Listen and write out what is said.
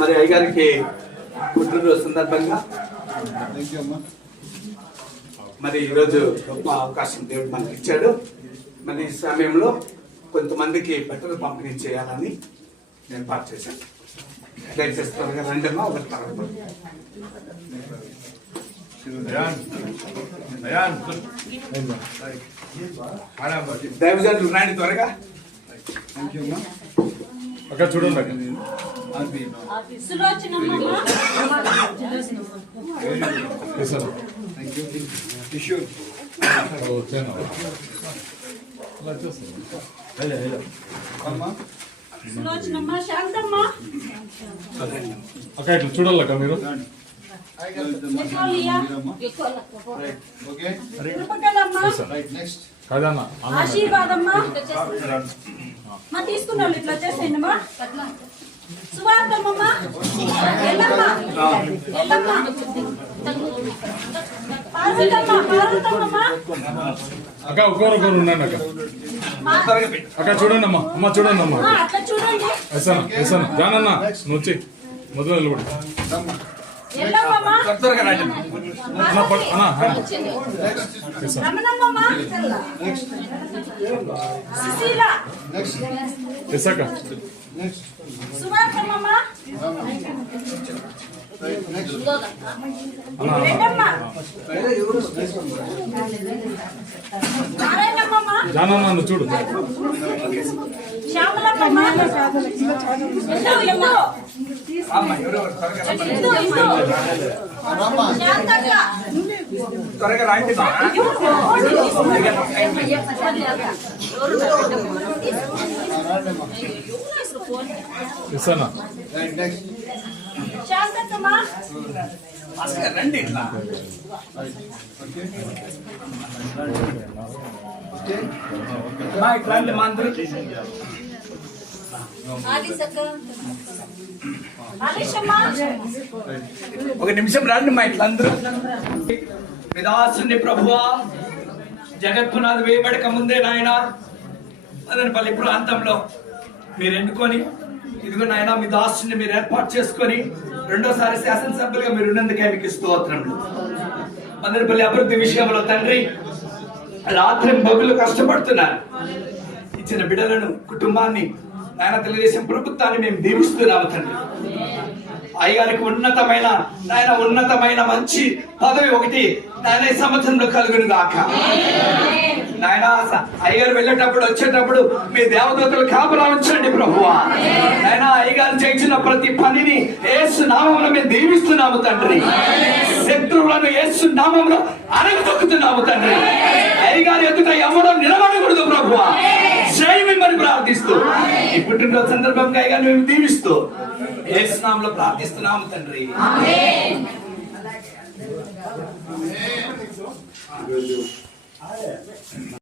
మరి అయ్యగారికి పుట్టినరోజు సందర్భంగా మరి ఈరోజు గొప్ప అవకాశం దేవుడు మనకి ఇచ్చాడు. మరి ఈ సమయంలో కొంతమందికి బట్టలు పంపిణీ చేయాలని ఏర్పాటు చేశాను. దయచేసి త్వరగా రండమ్మా, ఒకరి తర్వాత దైవజనులు రండి త్వరగా. అక్కడ చూడండి అక్క ఇట్లా చూడాలక్క మీరు. ఆశీర్వాదమ్మా తీసుకున్నాను. ఇట్లా చేసేయండమ్మా. సువార్తమ్మా, ఎల్లమ్మ ఎల్లమ్మ, పార్వతమ్మా అక్క ఒక్కొక్కరు ఉండండి అక్క. అక్క చూడండి అమ్మా, అమ్మ చూడండి అమ్మా. అట్లా చూడండి. ఎసనా జానన్నా నువ్వు వచ్చి మొదలు వెళ్ళబడి ఎసక్క జానన్నా నువ్వు చూడు. త్వరగా రాండి. రండి ఇట్లా. మా అందరూ ఒక నిమిషం రండి మా ఇట్లా అందరూ. విదాసుని ప్రభువా, జగత్పునాది వేయబడక ముందే నాయన మదనపల్లి ప్రాంతంలో మీరు ఎన్నుకొని ఇదిగో నాయన మీ దాసుని మీరు ఏర్పాటు చేసుకొని రెండోసారి శాసనసభ్యులుగా మీరు ఉన్నందుకే మీకు స్తోత్రములు. మదనపల్లి అభివృద్ధి విషయంలో తండ్రి రాత్రి పగులు కష్టపడుతున్నారు. ఇచ్చిన బిడ్డలను, కుటుంబాన్ని, నాయన తెలుగుదేశం ప్రభుత్వాన్ని మేము దీవిస్తున్నాము తండ్రి. అయ్యగారికి ఉన్నతమైన మంచి పదవి ఒకటి నాయన ఈ సంవత్సరంలో కలుగును గాక. నాయన అయ్యగారు వెళ్ళేటప్పుడు వచ్చేటప్పుడు మీ దేవదూతలు కాపలా ఉంచండి ప్రభువా. నాయన అయ్యగారు చేయించిన ప్రతి పనిని యేసు నామములో మేము దీవిస్తున్నాము తండ్రి. శత్రువులను యేసు నామములో అణగదొక్కుతున్నాము తండ్రి. అయ్యగారి ఎదుట ఎవరో నిలబడకూడదు ప్రభువా. మిమ్మల్ని ప్రార్థిస్తూ ఈ పుట్టినరోజు సందర్భంగా అయ్యగారిని మేము దీవిస్తూ యేసు నామములో ప్రార్థిస్తున్నాము తండ్రి.